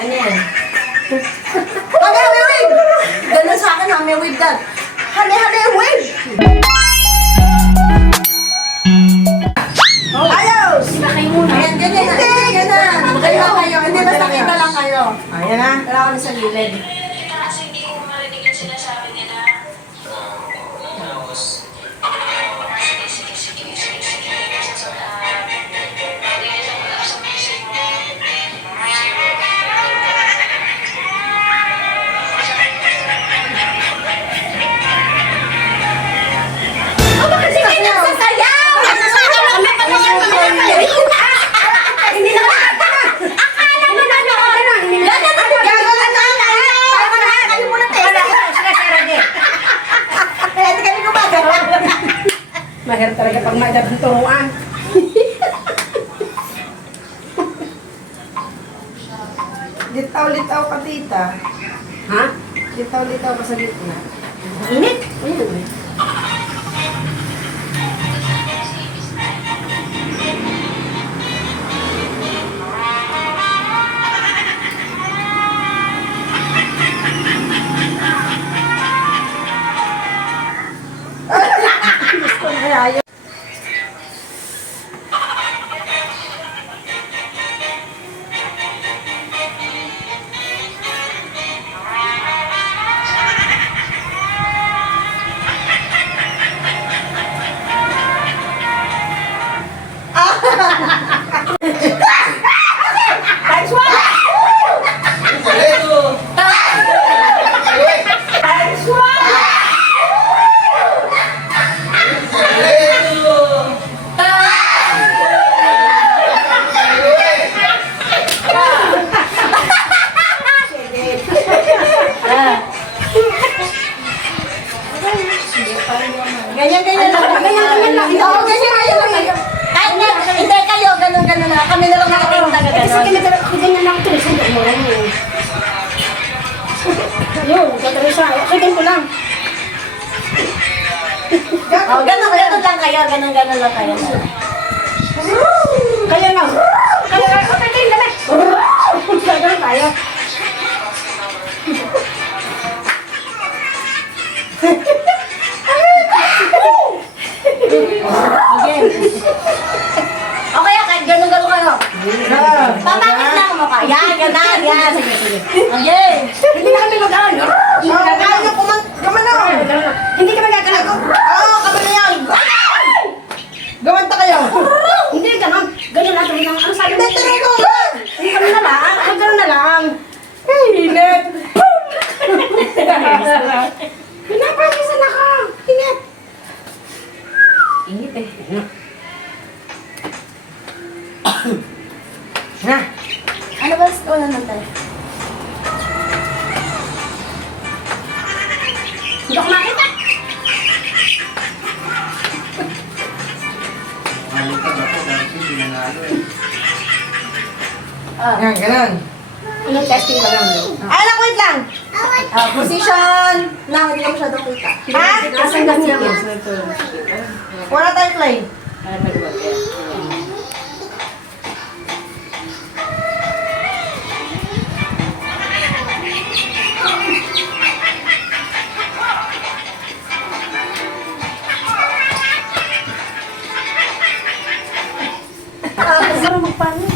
Ano yan? Hane, hane, wave! Ganun sa akin, hane, wave that. Hane, hane, wave! Ayos! Ayan, ganyan na. Hindi, ganyan. Kayo lang kayo. Hindi, basta kita lang kayo. Ayan na. Wala kami sa gilid. Kasi hindi ko marinig yung sinasabi nila. Hindi na akala mo na kayo muna Mahirap talaga pag maidabang turuan. Litaw-litaw ka, tita. Ha? Litaw-litaw ka sa gitna. Init? Ayun. Gusto na ayaw. Times one! Times one! Ganyan, ganyan lang. Ganyan lang. Oo, ganyan, ganyan lang. Kahit na, hindi kayo, ganun, ganun na. Kami na lang nakating taga Kasi ganun. ganyan lang ito. Sandok mo lang yun. Yun, katarisa. Ganyan ko lang. Oh, ganun, ganun lang kayo, ganun, ganun lang kayo. Kaya lang. Kaya lang. Okay, kayo naman. Ganyan tayo. Okay. Okay, kahit ganun, ganun kayo. Papakit lang mo ka. Yan, ganun, yan. Sige, sige. Okay. Hindi na kami mag-aral. Kaya kumano. Hindi kami gagawin. Oo, kami na yan. Gawanta kayo. Hindi, ganun. Ganyan lang. Ano sabi mo? Hindi, tuloy ko nga. Hindi kami na lang. Ganun na lang. Init. Pinapagisan ako. Ingat. Init eh. Na. Ano ba sa una nun tayo? Hindi ako makita. Nalipad ako dati, pinanalo eh. Yan, ganun. Ano, testing ka lang. Ay, lang, wait lang. Position. Na, hindi ka masyadong kita. Ha? Asan ka niya? Wala tayong play. Siguro magpaano.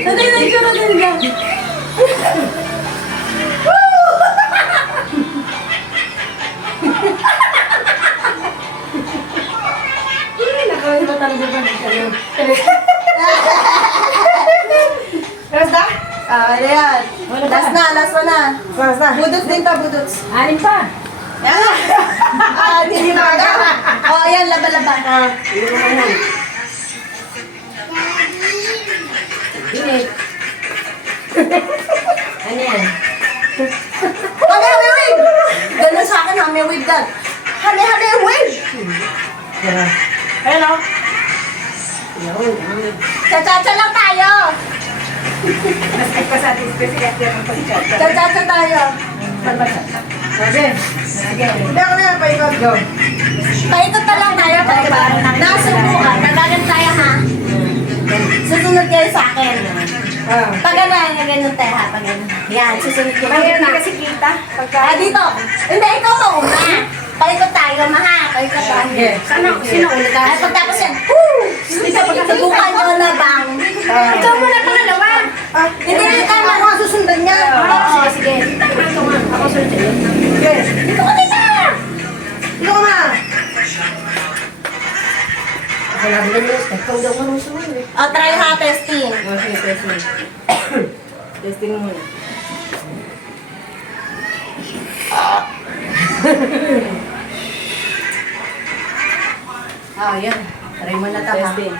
Natinay ko na din lang. Nakawin ba talaga ba? Last na? Ano yan? Last na, last one na. Basta. Budots din pa, budots. Anim pa. Hindi na aga. Oh, ayan, laba-laba. Yun naman yan. Init. Ano yan? Hane, hane, wave! Ganun sa akin, hane, wave that. Hane, hane, wave! Ayan o. Yun. Cha-cha-cha lang tayo. Nagpasatisfy si Ate ang pagkata. Cha-cha-cha tayo. Okay. Sige. Hindi ako na, paikot. Go. Paikot na lang tayo. Nasubukan. Nagagan tayo ha. Susunod kayo sa akin. Pag ganun tayo ha. Pag ganun. Yan, susunod kayo. Mahirap na kasi kita. Ah, dito. Hindi, ikaw mauna. Paikot tayo, maha. Paikot tayo. Sino ulit? Ay, pagtapos yan. Woo! Subukan nyo na bang. Ikaw muna pangalawa. Hindi, tayo mga susundan niya. Oo, sige. Ako sunod sa'yo. Sige. Dito ka dito. Ikaw ma. Ikaw daw mo nung sumunod. Oh, try ha, testing. Okay, testing. Testing muna. Yan. Try mo na ito ha. Testing.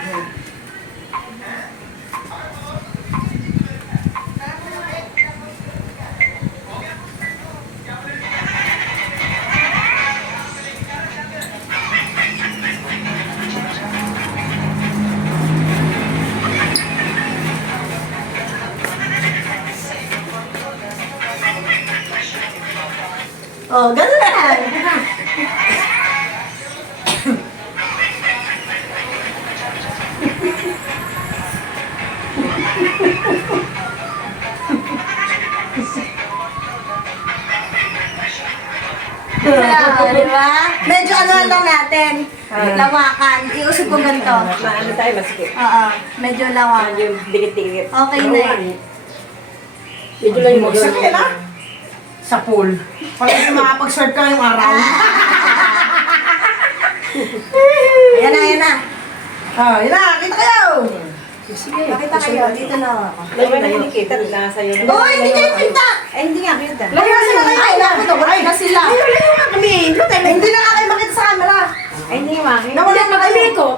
Oh, ganun na. Di ba? Medyo ano lang natin. Lawakan. Iusip ko ganito. Maano tayo, masikip. Oo. Medyo lawakan. Yung dikit-dikit. Okay na eh. Medyo lang yung Sakit na. Sa pool. Pag makapag-surf ka yung araw. Ayan na, ayan na. Yun na, kita kayo. Sige. Makita kayo. Dito na ako. Lagi na yung kita. Nasa yun. Oh, hindi kayo kita. Ay, hindi nga kita. Lagi na sila kayo. Ay, naku, nawala na sila. Layo nga kami. Hindi na nga kayo makita sa camera. Ay, hindi nga makita. Nawala na kayo. ko.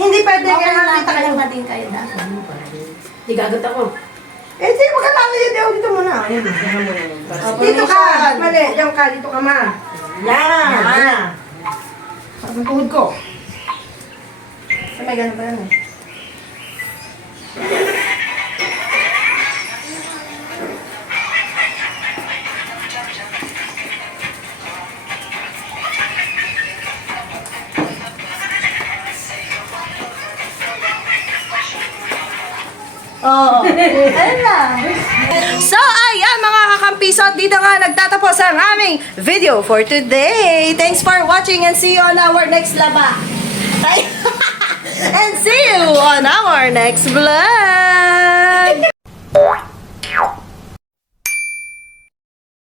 Hindi pwede Okay kaya lang, nakita kayo. na din kayo na. Hindi gagot ako. Di, magkakala yun. Dito muna. Ayan. Dito ka. Mali. Diyan ka. Dito ka ma. Yan. Yan. Sarap ng tuhod ko. So, may ganun pa yun eh. Oh, ayun na. So, ayan mga kakampiso, dito nga nagtatapos ang aming video for today. Thanks for watching and see you on our next laba. And see you on our next vlog.